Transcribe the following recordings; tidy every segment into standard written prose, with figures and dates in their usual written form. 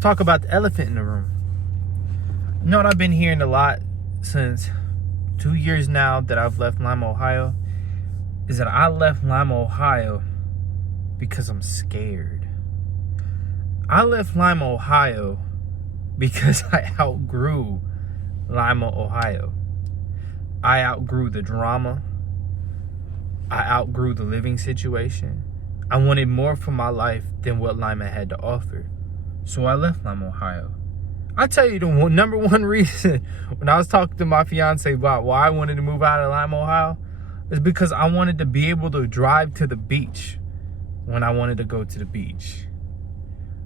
talk about the elephant in the room. You know what I've been hearing a lot since 2 years now that I've left Lima, Ohio, is that I left Lima, Ohio because I'm scared. I left Lima, Ohio because I outgrew Lima, Ohio. I outgrew the drama. I outgrew the living situation. I wanted more for my life than what Lima had to offer. So I left Lima, Ohio. I'll tell you the number one reason when I was talking to my fiance about why I wanted to move out of Lima, Ohio, is because I wanted to be able to drive to the beach when I wanted to go to the beach.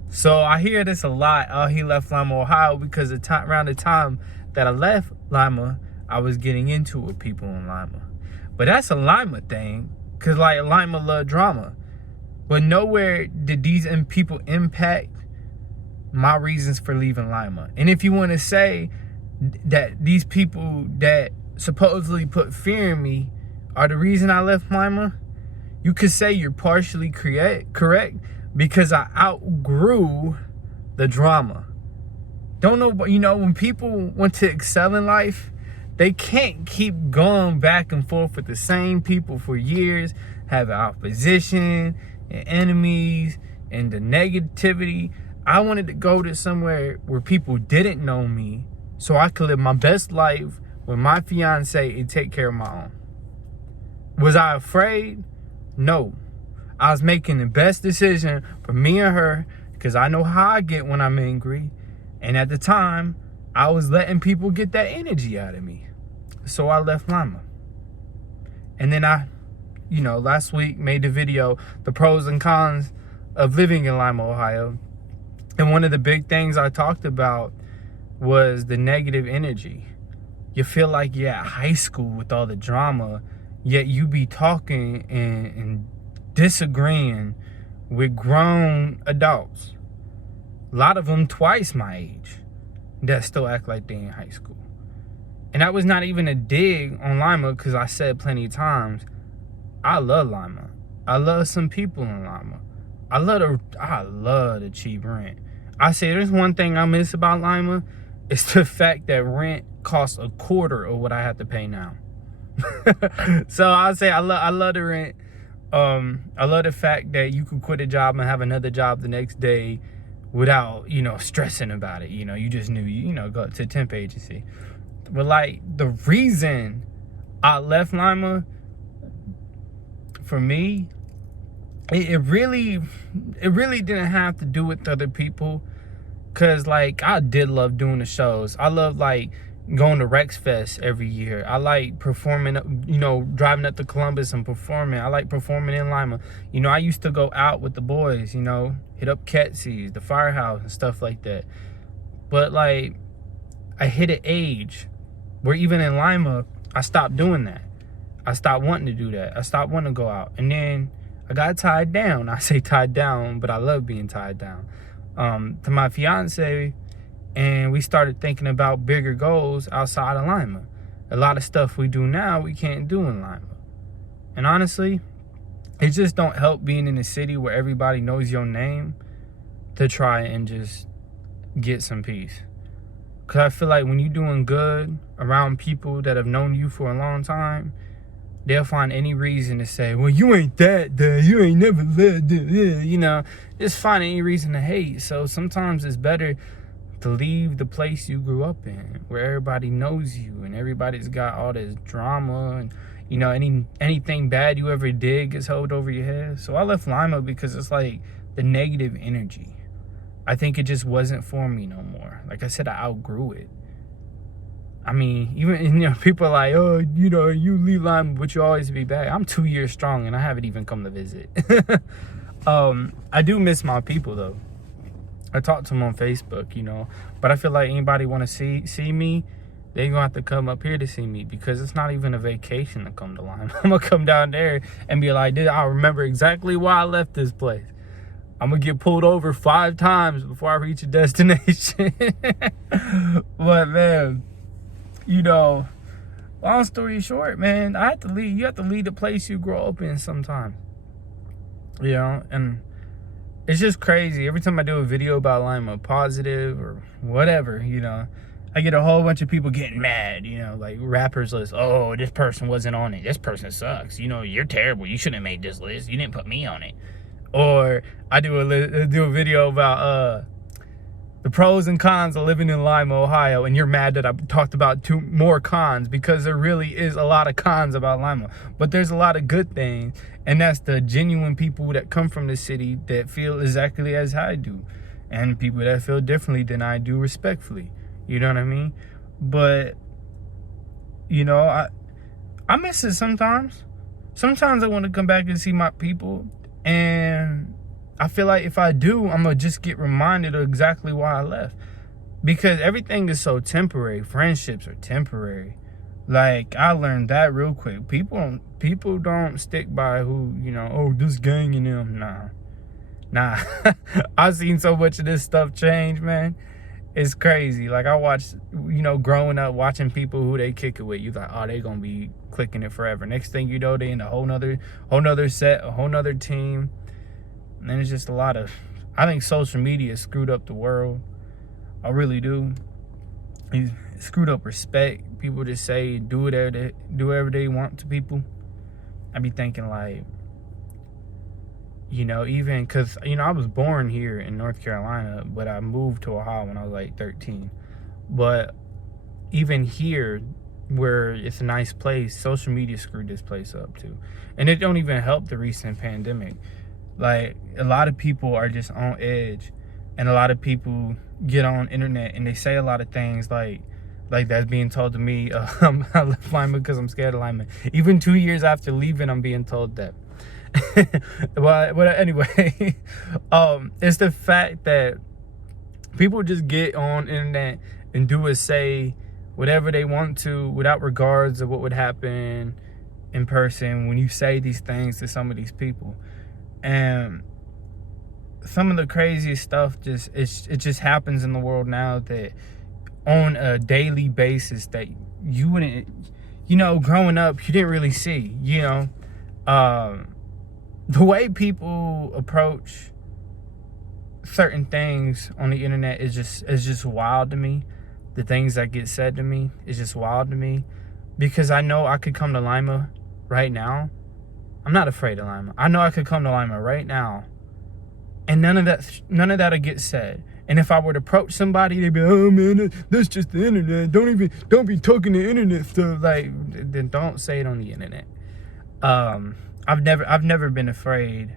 So I hear this a lot. Oh, he left Lima, Ohio because around the time that I left Lima, I was getting into it with people in Lima. But that's a Lima thing, because like Lima love drama. But nowhere did these people impact my reasons for leaving Lima. And if you want to say that these people that supposedly put fear in me are the reason I left Lima, you could say you're partially correct, because I outgrew the drama. Don't know, you know, when people want to excel in life, they can't keep going back and forth with the same people for years, having opposition and enemies and the negativity. I wanted to go to somewhere where people didn't know me so I could live my best life with my fiance and take care of my own. Was I afraid? No. I was making the best decision for me and her because I know how I get when I'm angry. And at the time, I was letting people get that energy out of me. So I left Lima. And then I, last week made the video, the pros and cons of living in Lima, Ohio. And one of the big things I talked about was the negative energy. You feel like you're at high school with all the drama, yet you be talking and disagreeing with grown adults. A lot of them twice my age that still act like they in high school. And that was not even a dig on Lima, because I said plenty of times, I love Lima. I love some people in Lima. I love the cheap rent. I say there's one thing I miss about Lima, it's the fact that rent costs a quarter of what I have to pay now. So I say I love the rent. I love the fact that you could quit a job and have another job the next day without, stressing about it. You just knew, go to temp agency. But like the reason I left Lima, for me, it really didn't have to do with other people, because like I did love doing the shows. I love like going to Rex Fest every year. I like performing, driving up to Columbus and performing. I like performing in Lima. I used to go out with the boys, hit up Ketsy's, the Firehouse and stuff like that. But like I hit an age where even in Lima, I stopped doing that. I stopped wanting to do that. I stopped wanting to go out. And then I got tied down. I say tied down, but I love being tied down. To my fiance, and we started thinking about bigger goals outside of Lima. A lot of stuff we do now, we can't do in Lima. And honestly, it just don't help being in a city where everybody knows your name to try and just get some peace. Because I feel like when you're doing good around people that have known you for a long time, they'll find any reason to say, well, you ain't that, you ain't never lived, just find any reason to hate. So sometimes it's better to leave the place you grew up in, where everybody knows you and everybody's got all this drama and, anything bad you ever did gets held over your head. So I left Lima because it's like the negative energy. I think it just wasn't for me no more. Like I said, I outgrew it. I mean, even, people are like, oh, you leave Lima, but you always be back. I'm 2 years strong and I haven't even come to visit. I do miss my people though. I talk to them on Facebook, but I feel like anybody want to see me, they're going to have to come up here to see me, because it's not even a vacation to come to Lima. I'm going to come down there and be like, dude, I remember exactly why I left this place. I'm going to get pulled over 5 times before I reach a destination. But man, long story short, man, I have to leave. You have to leave the place you grow up in sometimes. And it's just crazy. Every time I do a video about Lima, positive or whatever, I get a whole bunch of people getting mad, like rappers list. Oh, this person wasn't on it. This person sucks. You're terrible. You shouldn't have made this list. You didn't put me on it. Or I do a video about the pros and cons of living in Lima, Ohio, and you're mad that I talked about 2 more cons, because there really is a lot of cons about Lima. But there's a lot of good things, and that's the genuine people that come from the city that feel exactly as I do, and people that feel differently than I do, respectfully. You know what I mean? But, I miss it sometimes. Sometimes I want to come back and see my people, and I feel like if I do, I'm going to just get reminded of exactly why I left. Because everything is so temporary. Friendships are temporary. Like, I learned that real quick. People don't stick by who, oh, this gang and them. Nah. I've seen so much of this stuff change, man. It's crazy. Like, I watched, growing up, watching people who they kick it with. You thought, oh, they going to be clicking it forever. Next thing you know, they in a whole nother set, a whole nother team. And it's just I think social media screwed up the world. I really do. It screwed up respect. People just say, do whatever they want to people. I be thinking like, even because, I was born here in North Carolina, but I moved to Ohio when I was like 13. But even here, where it's a nice place, social media screwed this place up too. And it don't even help the recent pandemic. Like, a lot of people are just on edge, and a lot of people get on internet and they say a lot of things like that's being told to me. I left Lima because I'm scared of Lima. Even 2 years after leaving, I'm being told that. but anyway, it's the fact that people just get on internet and do or say whatever they want to without regards of what would happen in person when you say these things to some of these people. And some of the craziest stuff it just happens in the world now, that on a daily basis that you wouldn't, growing up, you didn't really see. The way people approach certain things on the internet is just wild to me. The things that get said to me is just wild to me, because I know I could come to Lima right now. I'm not afraid of Lima. I know I could come to Lima right now, and none of that'll get said. And if I were to approach somebody, they'd be, oh man, that's just the internet. Don't be talking the internet stuff. Like, then don't say it on the internet. I've never been afraid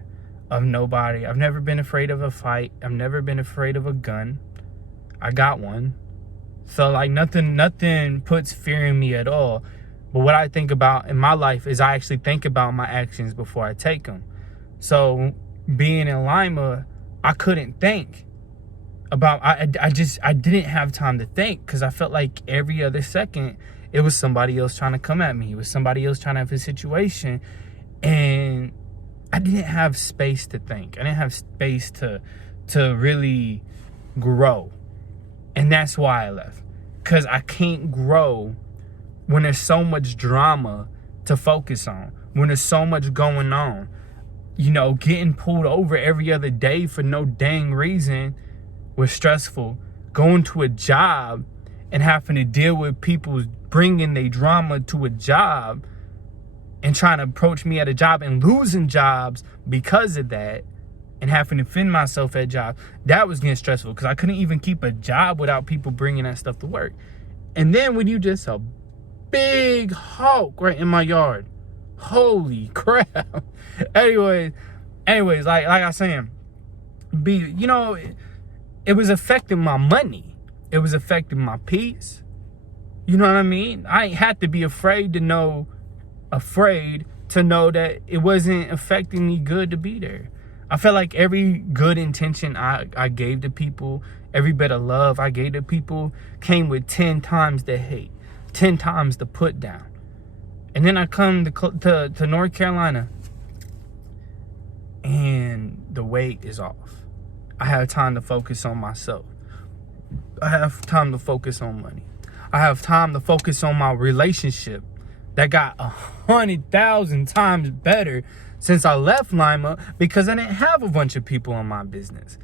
of nobody. I've never been afraid of a fight. I've never been afraid of a gun. I got one. So like nothing puts fear in me at all. But what I think about in my life is I actually think about my actions before I take them. So being in Lima, I couldn't think about, I didn't have time to think, because I felt like every other second it was somebody else trying to come at me. It was somebody else trying to have a situation. And I didn't have space to think. I didn't have space to really grow. And that's why I left. Because I can't grow when there's so much drama to focus on, when there's so much going on. Getting pulled over every other day for no dang reason was stressful. Going to a job and having to deal with people bringing their drama to a job and trying to approach me at a job and losing jobs because of that, and having to defend myself at jobs, that was getting stressful, because I couldn't even keep a job without people bringing that stuff to work. And then when you just a big hawk right in my yard, holy crap. anyways, like I was saying, it was affecting my money. It was affecting my peace. You know what I mean? I ain't had to be afraid to know that it wasn't affecting me good to be there. I felt like every good intention I gave to people, every bit of love I gave to people, came with 10 times the hate, 10 times the put down. And then I come to North Carolina, and the weight is off. I have time to focus on myself. I have time to focus on money. I have time to focus on my relationship that got 100,000 times better since I left Lima because I didn't have a bunch of people in my business.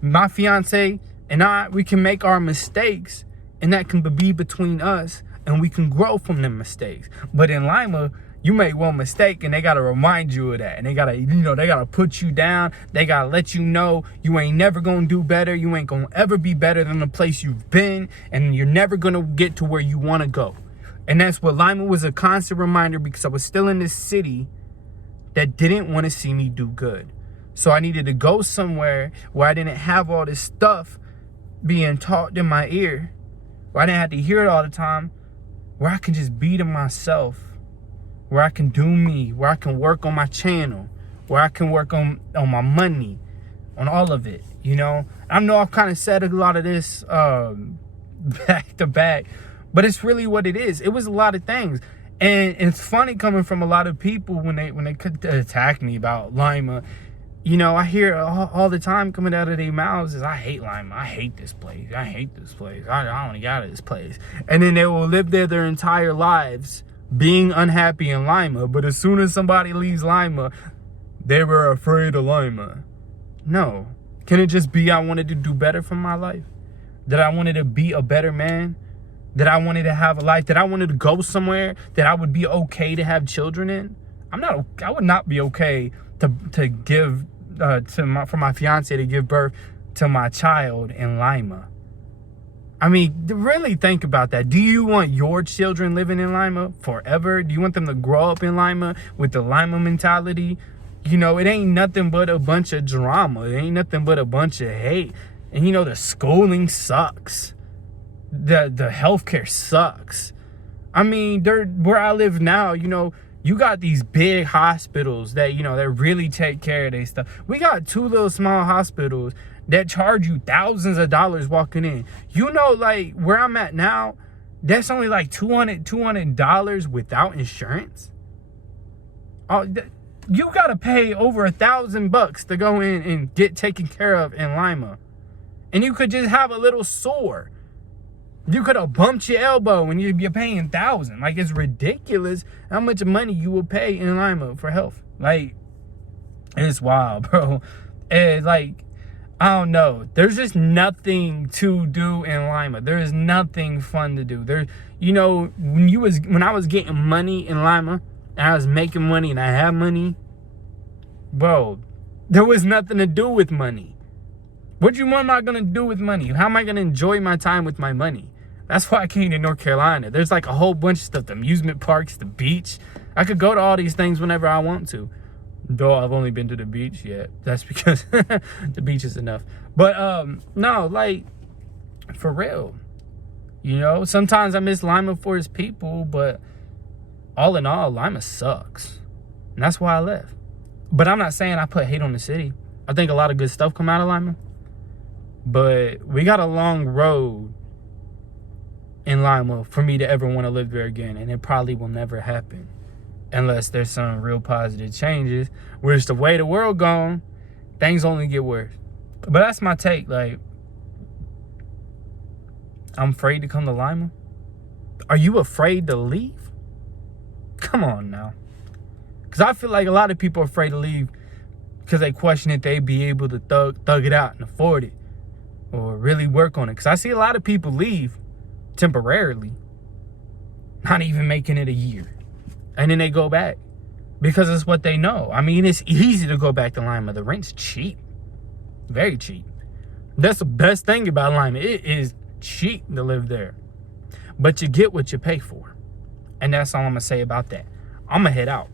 My fiance and I, we can make our mistakes, and that can be between us, and we can grow from them mistakes. But in Lima, you make one mistake and they gotta remind you of that, and they gotta, they gotta put you down. They gotta let you know you ain't never gonna do better. You ain't gonna ever be better than the place you've been, and you're never gonna get to where you want to go. And that's what Lima was, a constant reminder, because I was still in this city that didn't want to see me do good. So I needed to go somewhere where I didn't have all this stuff being taught in my ear, where I didn't have to hear it all the time, where I can just be to myself, where I can do me, where I can work on my channel, where I can work on my money, on all of it, I know I've kind of said a lot of this back to back, but it's really what it is. It was a lot of things. And it's funny coming from a lot of people when they could attack me about Lima. I hear all the time coming out of their mouths is, I hate Lima. I hate this place. I hate this place. I don't want to get out of this place. And then they will live there their entire lives being unhappy in Lima. But as soon as somebody leaves Lima, they were afraid of Lima. No. Can it just be I wanted to do better for my life? That I wanted to be a better man? That I wanted to have a life? That I wanted to go somewhere that I would be okay to have children in? I would not be okay to give for my fiance to give birth to my child in Lima. I mean, really think about that. Do you want your children living in Lima forever? Do you want them to grow up in Lima with the Lima mentality? It ain't nothing but a bunch of drama. It ain't nothing but a bunch of hate. And the schooling sucks. The healthcare sucks. I mean, where I live now, you got these big hospitals that, that really take care of their stuff. We got two little small hospitals that charge you thousands of dollars walking in. Like where I'm at now, that's only like $200 without insurance. You got to pay over $1,000 to go in and get taken care of in Lima. And you could just have a little sore. You could have bumped your elbow and you're paying $1,000. Like, it's ridiculous how much money you will pay in Lima for health. Like, it's wild, bro. And like, I don't know. There's just nothing to do in Lima. There is nothing fun to do. When I was getting money in Lima, and I was making money and I had money, bro, there was nothing to do with money. What am I gonna do with money? How am I gonna enjoy my time with my money? That's why I came to North Carolina. There's like a whole bunch of stuff, the amusement parks, the beach. I could go to all these things whenever I want to. Though I've only been to the beach yet. That's because the beach is enough. But no, like, for real. Sometimes I miss Lima for its people, but all in all, Lima sucks. And that's why I left. But I'm not saying I put hate on the city. I think a lot of good stuff come out of Lima. But we got a long road in Lima for me to ever want to live there again. And it probably will never happen. Unless there's some real positive changes. Which the way the world going, things only get worse. But that's my take. Like, I'm afraid to come to Lima. Are you afraid to leave? Come on now. Because I feel like a lot of people are afraid to leave because they question if they'd be able to thug it out and afford it. Or really work on it. Because I see a lot of people leave temporarily. Not even making it a year. And then they go back. Because it's what they know. I mean, it's easy to go back to Lima. The rent's cheap. Very cheap. That's the best thing about Lima. It is cheap to live there. But you get what you pay for. And that's all I'm going to say about that. I'm going to head out.